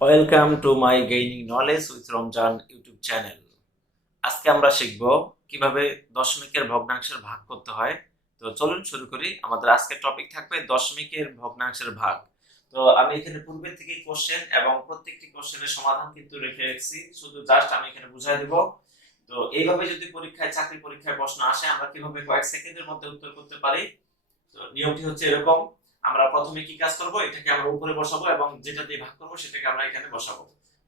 Welcome to my gaining knowledge with Ramzan YouTube channel. আজকে আমরা শিখব কিভাবে দশমিকের ভগ্নাংশের ভাগ করতে হয়। তো চলুন শুরু করি। আমাদের আজকের টপিক থাকবে দশমিকের ভগ্নাংশের ভাগ। তো আমি এখানে পূর্বে থেকে কোশ্চেন এবং প্রত্যেকটি কোশ্চেনের সমাধান কিন্তু রেখে রেখেছি, শুধু জাস্ট আমি এখানে বুঝাই দেব। তো এইভাবে যদি পরীক্ষায় চাকরি পরীক্ষায় প্রশ্ন আসে আমরা কিভাবে কয়েক সেকেন্ডের মধ্যে উত্তর করতে পারি। তো নিয়মটি হচ্ছে এরকম, আমরা প্রথমে কি কাজ করব, এটাকে আমরা উপরে বসাবো এবং যেটা দিয়ে ভাগ করব সেটাকে আমরা এখানে বসাবো।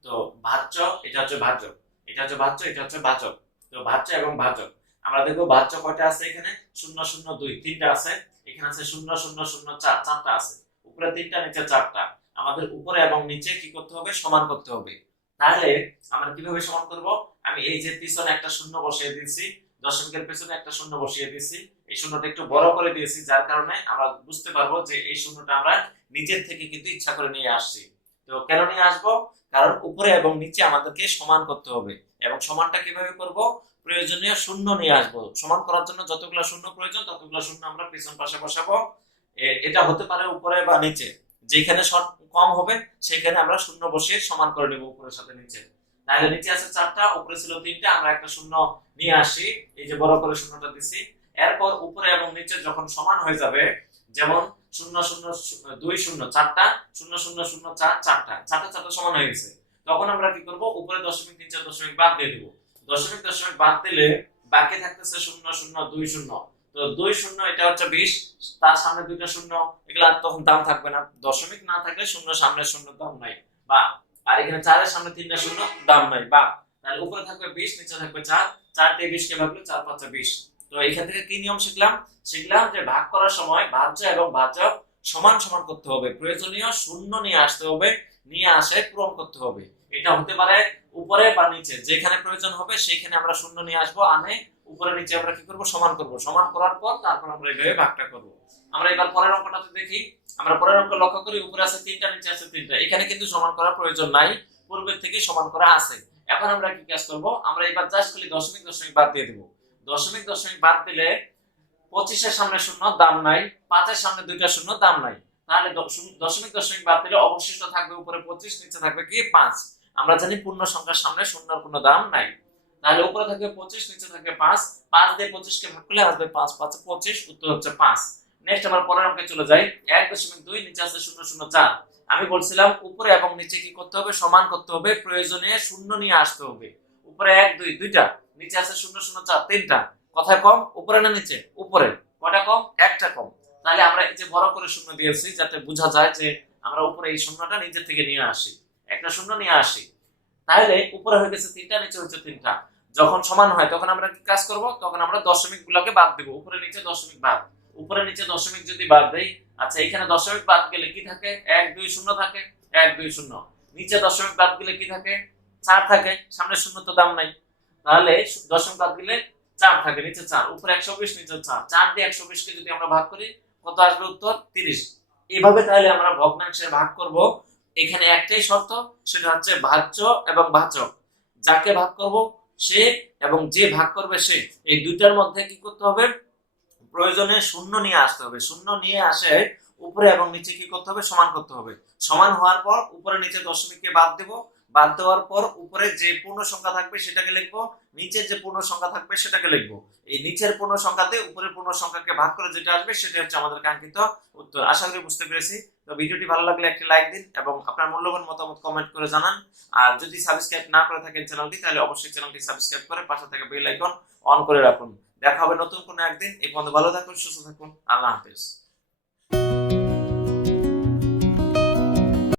তো ভাজ্য, এটা হচ্ছে ভাজ্য, এটা হচ্ছে ভাজ্য, এটা হচ্ছে ভাজক। তো ভাজ্য এবং ভাজক আমরা দেখবো ভাজ্য কয়টা আছে, এখানে 0 0 2 তিনটা আছে, এখানে আছে 0 0 0 4 চারটা আছে, উপরে তিনটা নিচে চারটা। আমাদের উপরে এবং নিচে কি করতে হবে, সমান করতে হবে। তাহলে আমরা কিভাবে সমান করব, আমি এই যে পিছনে একটা শূন্য বসিয়ে দিয়েছি, দশমিকের পেছনে একটা শূন্য বসিয়ে দিয়েছি, এই শূন্যটা একটু বড় করে দিয়েছি যার কারণে আমরা বুঝতে পারবো যে এই শূন্যটা আমরা নিজের থেকে কিন্তু ইচ্ছা করে নিয়ে আসছি। তো কেন নিয়ে আসবো, কারণ উপরে এবং নিচে আমাদেরকে সমান করতে হবে। এবং সমানটা কিভাবে করব, প্রয়োজনীয় শূন্য নিয়ে আসবো। সমান করার জন্য যতগুলো শূন্য প্রয়োজন ততগুলো শূন্য আমরা পেছন পাশে বসাবো। এটা হতে পারে উপরে বা নিচে, যেখানে শর্ট কম হবে সেখানে আমরা শূন্য বসিয়ে সমান করে নেব উপরের সাথে নিচে। তাহলে নিচে আছে চারটা, উপরে ছিল তিনটা, আমরা একটা শূন্য নিয়ে আসি, এই যে বড় করে শূন্যটা দিছি। এরপর উপরে এবং নিচে যখন সমান হয়ে যাবে, যেমন 0 0 2 0 চারটা, 0 0 0 4 চারটা, চারটা চারটা সমান হয়ে গেছে। তখন আমরা কি করব, উপরে দশমিক নিচে দশমিক বাদ দিয়ে দিব। দশমিক দশমিক বাদ দিলে বাকি থাকতেছে 0 0 2 0। তো 2 0 এটা হচ্ছে 20, তার সামনে দুইটা শূন্য, এগুলা তখন দাম থাকবে না। দশমিক না থাকলে শূন্য সামনে শূন্য দাম নাই বা, আর এখানে 4 এর সামনে তিনটা শূন্য দাম নাই বা। তাহলে উপরে থাকবে 20, নিচে থাকবে 4, 4 দিয়ে 20 কে ভাগলে 4 5 20। তো এখান থেকে কি নিয়ম শিখলাম, শিখলাম যে ভাগ করার সময় ভাজ্য এবং ভাজক সমান সমান করতে হবে, প্রয়োজনীয় শূন্য নিয়ে আসতে হবে, নিয়ে আসে পূরণ করতে হবে। এটা হতে পারে উপরে বা নিচে, যেখানে প্রয়োজন হবে সেখানে আমরা শূন্য নিয়ে আসবো, আনে উপরে নিচে আমরা কি করব, সমান করব। সমান করার পর তারপর আমরা এইভাবে ভাগটা করব। আমরা এবার পরের অঙ্কটাতে দেখি। আমরা পরের অঙ্ক লক্ষ্য করি, উপরে আছে তিনটা নিচে আছে তিনটা, এখানে কিন্তু সমান করার প্রয়োজন নাই, পূর্বের থেকে সমান করা আছে। এখন আমরা কি কাজ করব, আমরা এবার জাস্ট খালি দশমিক দশমিক বাদ দিয়ে দিব। দশমিক দশমিক বাদ দিলে 25 এর সামনে শূন্য দাম নাই, 5 এর সামনে দুইটা শূন্য দাম নাই। তাহলে দশমিক দশমিক বাদ দিলে অবশিষ্ট থাকবে উপরে 25, নিচে থাকবে কি 5। আমরা জানি পূর্ণ সংখ্যার সামনে শূন্যর কোনো দাম নাই। তাহলে উপরে থাকবে 25, নিচে থাকবে 5, 5 দিয়ে 25 কে ভাগ করলে আসবে 5 5 25, উত্তর হচ্ছে 5। নেক্সট আমরা পরের অঙ্কে চলে যাই। 1.2 নিচে আছে 0 0 4। আমি বলছিলাম উপরে এবং নিচে কি করতে হবে, সমান করতে হবে, প্রয়োজনে শূন্য নিয়ে আসতে হবে। উপরে 1 2 দুইটা, নিচে আছে 0 0 4 তিনটা, কথায় কম উপরে না নিচে, উপরে। কয়টা কম, একটা কম। তাহলে আমরা এই যে বড় করে শূন্য দিয়েছি যাতে বোঝা যায় যে আমরা উপরে এই শূন্যটা নিচে থেকে নিয়ে আসি, একটা শূন্য নিয়ে আসি। তাহলে উপরে হয়ে গেছে তিনটা, নিচে হচ্ছে তিনটা। যখন সমান হয় তখন আমরা কি কাজ করব, তখন আমরা দশমিক গুলোকে বাদ দেব, উপরে নিচে দশমিক বাদ। উপরে নিচে দশমিক যদি বাদ দেই, আচ্ছা এখানে দশমিক বাদ গেলে কি থাকে, 1 2 0 থাকে, 1 2 0। নিচে দশমিক বাদ গেলে কি থাকে, 4 থাকে, সামনে শূন্য তো দাম নাই। তাহলে দশমিক বাদ দিলে 4 থাকে, নিচে 4, উপরে 120, নিচে 4, 4 দিয়ে 120 কে যদি আমরা ভাগ করি কত আসবে, উত্তর 30। এইভাবে তাহলে আমরা ভগ্নাংশে ভাগ করব। এখানে একটাই শর্ত, সেটা হচ্ছে ভাজ্য এবং ভাজক, যাকে ভাগ করব সে এবং যে ভাগ করবে সে, এই দুইটার মধ্যে কি করতে হবে, প্রয়োজনে শূন্য নিয়ে আসতে হবে। শূন্য নিয়ে আসে উপরে এবং নিচে কি করতে হবে, সমান করতে হবে। সমান হওয়ার পর উপরে নিচে দশমিককে বাদ দেব, বাদ দেওয়ার পর উপরে যে পূর্ণ সংখ্যা থাকবে সেটাকে লিখবো, নিচের যে পূর্ণ সংখ্যা থাকবে সেটাকে লিখবো। এই নিচের পূর্ণ সংখ্যাতে উপরের পূর্ণ সংখ্যাকে ভাগ করে যেটা আসবে সেটা হচ্ছে আমাদের কাঙ্ক্ষিত উত্তর। আশা করি বুঝতে পেরেছি। তো ভিডিওটি ভালো লাগলে একটি লাইক দিন এবং আপনার মূল্যবান মতামত কমেন্ট করে জানান। আর যদি সাবস্ক্রাইব না করে থাকেন চ্যানেলটি, তাহলে অবশ্যই চ্যানেলটি সাবস্ক্রাইব করে পাশে থাকা বেল আইকন অন করে রাখুন। দেখা হবে নতুন কোনো একদিন। এই পর্যন্ত ভালো থাকুন, সুস্থ থাকুন, আল্লাহ হাফেজ।